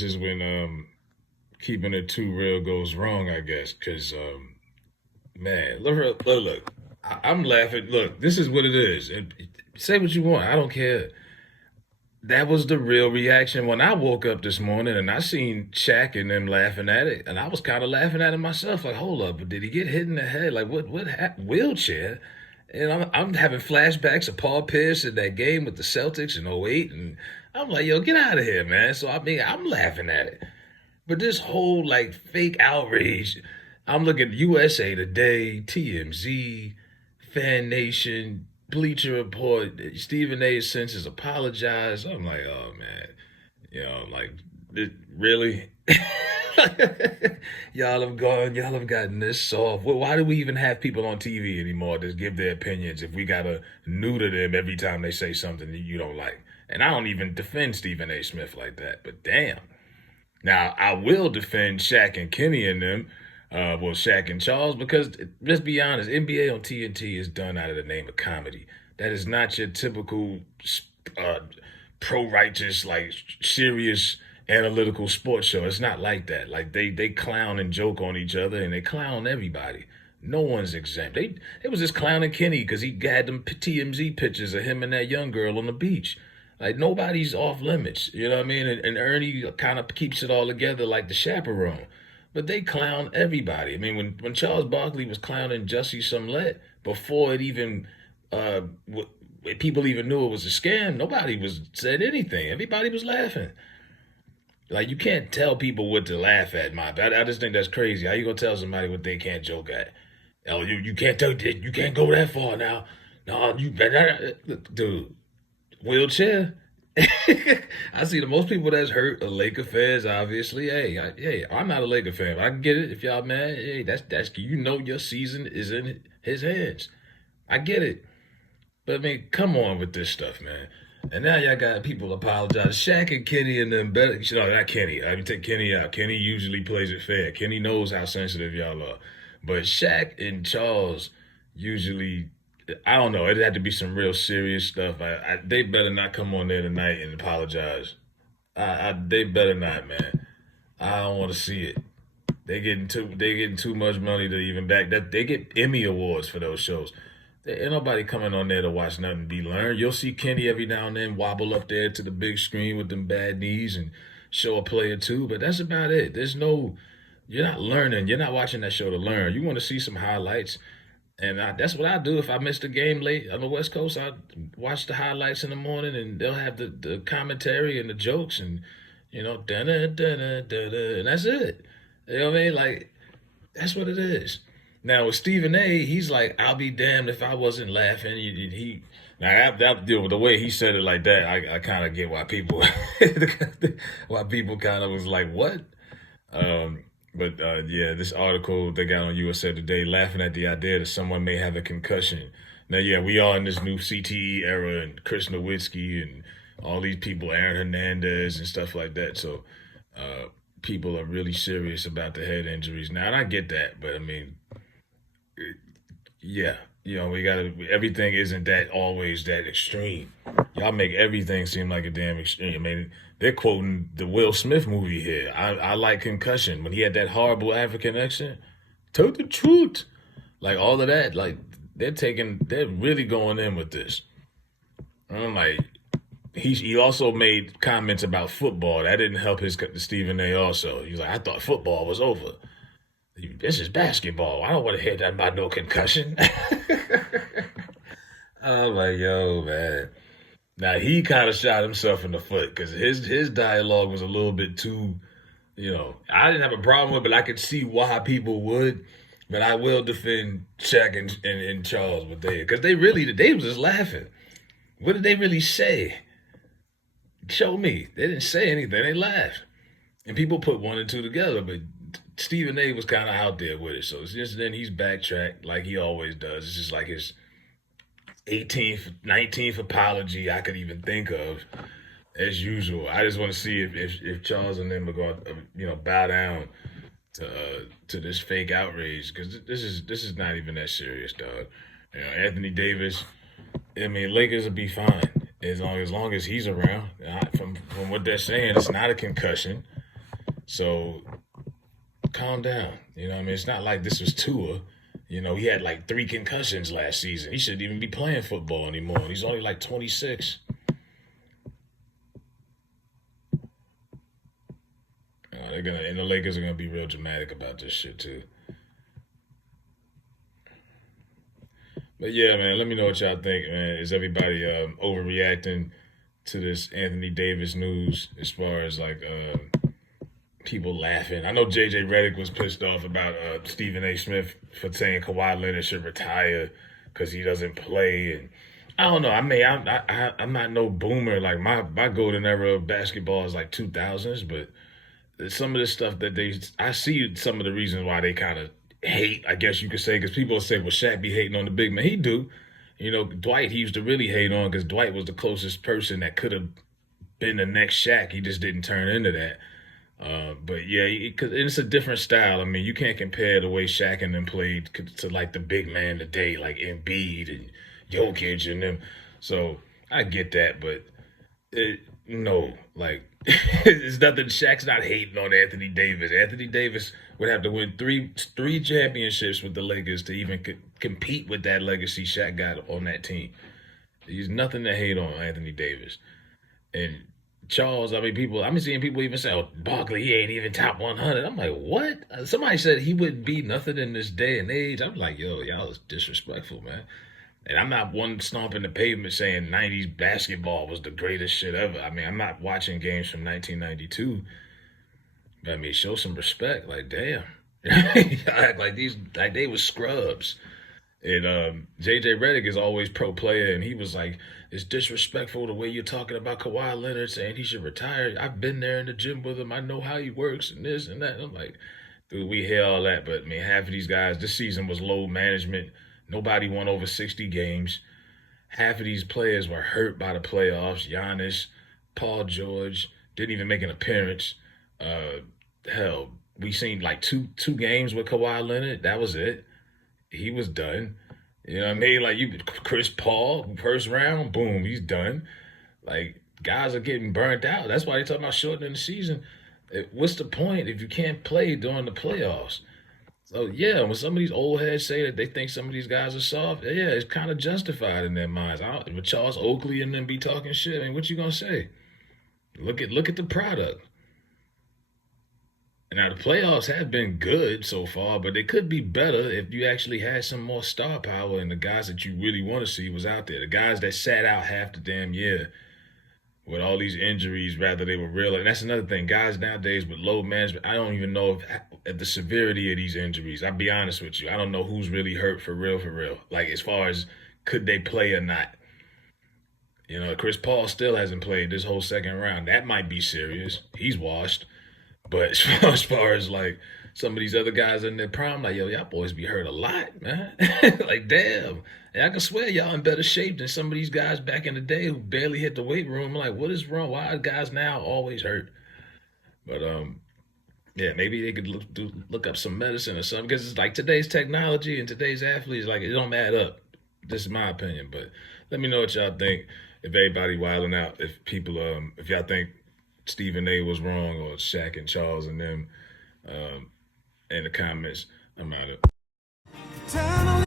this is when keeping it too real goes wrong, I guess. Because man, look. I'm laughing. Look, this is what it is. Say what you want. I don't care. That was the real reaction when I woke up this morning and I seen Shaq and them laughing at it, and I was kind of laughing at it myself. Like, hold up, but did he get hit in the head? Like, what happened? Wheelchair? And I'm having flashbacks of Paul Pierce in that game with the Celtics in '08, and I'm like, yo, get out of here, man. So I mean, I'm laughing at it. But this whole like fake outrage, I'm looking at USA Today, TMZ, Fan Nation, Bleacher Report. Stephen A. since has apologized. I'm like, oh man, like really. Y'all have gotten this soft. Why do we even have people on TV anymore that give their opinions if we gotta neuter them every time they say something that you don't like? And I don't even defend Stephen A. Smith like that, but damn. Now, I will defend Shaq and Kenny and them, Shaq and Charles, because let's be honest, NBA on TNT is done out of the name of comedy. That is not your typical uh, pro-righteous, like serious analytical sports show. It's not like that. Like they clown and joke on each other, and they clown everybody. No one's exempt. They was just clowning Kenny because he had them TMZ pictures of him and that young girl on the beach. Like nobody's off limits, you know what I mean? And Ernie kind of keeps it all together like the chaperone. But they clown everybody. I mean, when Charles Barkley was clowning Jussie Smollett before it even people even knew it was a scam, nobody was said anything. Everybody was laughing. Like you can't tell people what to laugh at, I just think that's crazy. How you gonna tell somebody what they can't joke at? Oh, you can't tell you can't go that far now. No, you better, dude. Wheelchair. I see the most people that's hurt are Laker fans. Obviously, hey, I'm not a Laker fan. But I can get it if y'all mad. Hey, that's your season is in his hands. I get it, but I mean, come on with this stuff, man. And now y'all got people apologize. Shaq and Kenny and them better. Not Kenny. I mean, take Kenny out. Kenny usually plays it fair. Kenny knows how sensitive y'all are, but Shaq and Charles usually I don't know. It had to be some real serious stuff. They better not come on there tonight and apologize. They better not, man. I don't want to see it. They getting too much money to even back that. They get Emmy awards for those shows. There ain't nobody coming on there to watch nothing be learned. You'll see Kenny every now and then wobble up there to the big screen with them bad knees and show a play or two, but that's about it. You're not learning. You're not watching that show to learn. You want to see some highlights. And that's what I do if I missed a game late on the West Coast. I watch the highlights in the morning, and they'll have the commentary and the jokes, and da da da da, and that's it. You know what I mean? Like that's what it is. Now with Stephen A, he's like, "I'll be damned if I wasn't laughing." Now the way he said it like that, I kind of get why people why people kind of was like, "What?" But yeah, this article they got on USA Today laughing at the idea that someone may have a concussion. Now, yeah, we are in this new CTE era and Chris Nowitzki and all these people, Aaron Hernandez and stuff like that. So people are really serious about the head injuries. Now, and I get that, but I mean, yeah, we gotta, everything isn't that always that extreme. Y'all make everything seem like a damn extreme. I mean, they're quoting the Will Smith movie here. I like Concussion when he had that horrible African accent. Tell the truth. Like all of that, like they're really going in with this. I'm like, he also made comments about football. That didn't help his Stephen A. Also, he's like, I thought football was over. This is basketball. I don't want to hear that about no concussion. I'm like, yo, man. Now he kind of shot himself in the foot because his dialogue was a little bit too, I didn't have a problem with it, but I could see why people would. But I will defend Shaq and Charles with they because they was just laughing. What did they really say? Show me. They didn't say anything. They laughed, and people put one and two together. But Stephen A. was kind of out there with it, so since then he's backtracked like he always does. It's just like his 18th, 19th apology I could even think of, as usual. I just want to see if Charles and them are going to, bow down to this fake outrage because this is not even that serious, dog. Anthony Davis. I mean, Lakers will be fine as long as he's around. From what they're saying, it's not a concussion. So calm down. You know what I mean? It's not like this was Tua. You know, he had like 3 concussions last season. He shouldn't even be playing football anymore. He's only like 26. They're gonna, and the Lakers are gonna be real dramatic about this shit too. But yeah, man, let me know what y'all think, man. Is everybody overreacting to this Anthony Davis news as far as like people laughing? I know JJ Redick was pissed off about Stephen A. Smith for saying Kawhi Leonard should retire because he doesn't play, and I don't know. I mean, I'm not no boomer. Like my golden era of basketball is like 2000s, but some of the stuff that I see some of the reasons why they kind of hate, I guess you could say, because people say, well, Shaq be hating on the big man. He do. You know, Dwight, he used to really hate on because Dwight was the closest person that could have been the next Shaq. He just didn't turn into that. But yeah, cause it's a different style. I mean, you can't compare the way Shaq and them played to like the big man today, like Embiid and Jokic and them. So I get that, but no, like it's nothing. Shaq's not hating on Anthony Davis. Anthony Davis would have to win three championships with the Lakers to even compete with that legacy Shaq got on that team. He's nothing to hate on Anthony Davis. And Charles, I mean, I'm seeing people even say, "Oh, Barkley, he ain't even top 100." I'm like, what? Somebody said he wouldn't be nothing in this day and age. I'm like, yo, y'all is disrespectful, man. And I'm not one stomping the pavement saying 90s basketball was the greatest shit ever. I mean, I'm not watching games from 1992. But I mean, show some respect. Like, damn. Act like they was scrubs. And JJ Redick is always pro player, and he was like, "It's disrespectful the way you're talking about Kawhi Leonard saying he should retire. I've been there in the gym with him. I know how he works and this and that." And I'm like, dude, we hear all that, but I mean, half of these guys, this season was low management. Nobody won over 60 games. Half of these players were hurt by the playoffs. Giannis, Paul George didn't even make an appearance. Uh, Hell, we seen like two games with Kawhi Leonard. That was it. He was done. You know what I mean? Like Chris Paul, first round, boom, he's done. Like guys are getting burnt out. That's why they talking about shortening the season. What's the point if you can't play during the playoffs? So yeah, when some of these old heads say that they think some of these guys are soft, yeah, it's kind of justified in their minds. With Charles Oakley and them be talking shit, I mean, what you gonna say? Look at the product. Now the playoffs have been good so far, but they could be better if you actually had some more star power and the guys that you really want to see was out there. The guys that sat out half the damn year with all these injuries, rather they were real. And that's another thing. Guys nowadays with low management, I don't even know if the severity of these injuries. I'll be honest with you. I don't know who's really hurt for real, for real. Like as far as could they play or not. You know, Chris Paul still hasn't played this whole second round. That might be serious. He's washed. But as far as like some of these other guys in their prime, like, yo, y'all boys be hurt a lot, man. Like, damn. And I can swear y'all in better shape than some of these guys back in the day who barely hit the weight room. I'm like, what is wrong? Why are guys now always hurt? But yeah, maybe they could look up some medicine or something because it's like today's technology and today's athletes, like it don't add up. This is my opinion, but let me know what y'all think. If everybody wilding out, if people, if y'all think Stephen A was wrong or Shaq and Charles and them in the comments, I'm out of it.